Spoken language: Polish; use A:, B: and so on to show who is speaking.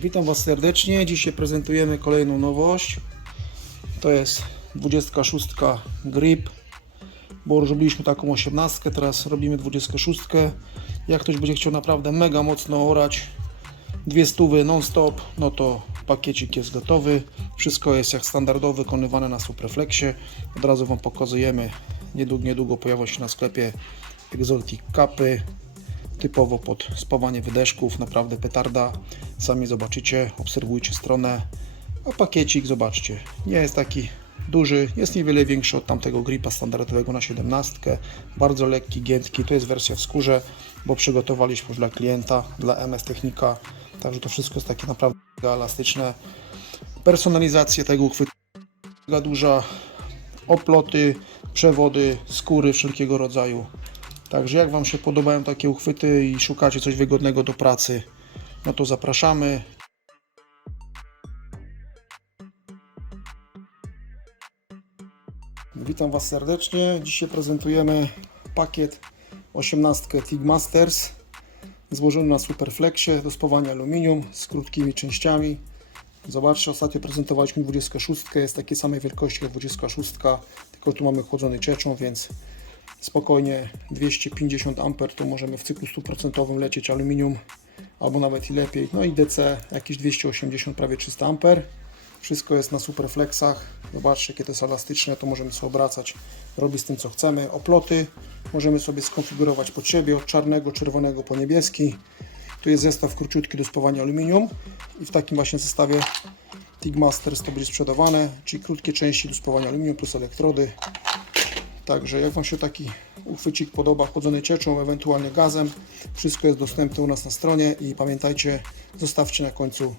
A: Witam Was serdecznie. Dzisiaj prezentujemy kolejną nowość. To jest 26 Grip, bo robiliśmy taką 18, teraz robimy 26. Jak ktoś będzie chciał naprawdę mega mocno orać, dwie stówy non-stop, no to pakiecik jest gotowy. Wszystko jest jak standardowo wykonywane na Superflexie. Od razu Wam pokazujemy. Niedługo, niedługo pojawią się na sklepie Exotic Capy, typowo pod spawanie wydeszków, naprawdę petarda. Sami zobaczycie, obserwujcie stronę. A pakiecik, zobaczcie, nie jest taki duży, jest niewiele większy od tamtego gripa standardowego na 17. Bardzo lekki, giętki, to jest wersja w skórze, bo przygotowaliśmy już dla klienta, dla MS Technika. Także to wszystko jest takie naprawdę elastyczne. Personalizacja tego uchwytu duża, oploty, przewody, skóry wszelkiego rodzaju. Także jak Wam się podobają takie uchwyty i szukacie coś wygodnego do pracy, no to zapraszamy. Witam Was serdecznie. Dzisiaj prezentujemy pakiet 18 TIG Masters złożony na Superflexie do spawania aluminium z krótkimi częściami. Zobaczcie, ostatnio prezentowaliśmy 26, jest takiej samej wielkości jak 26, tylko tu mamy chłodzony cieczą, więc spokojnie 250 A to możemy w cyklu 100% lecieć aluminium albo nawet i lepiej. No i DC jakieś 280 prawie 300 A. Wszystko jest na superflexach. Zobaczcie jakie to jest elastyczne, to możemy sobie obracać, robić z tym co chcemy. Oploty możemy sobie skonfigurować pod siebie od czarnego, czerwonego po niebieski. Tu jest zestaw króciutki do spawania aluminium i w takim właśnie zestawie TIG Masters to będzie sprzedawane, czyli krótkie części do spawania aluminium plus elektrody. Także jak Wam się taki uchwycik podoba, chłodzony cieczą, ewentualnie gazem, wszystko jest dostępne u nas na stronie i pamiętajcie, zostawcie na końcu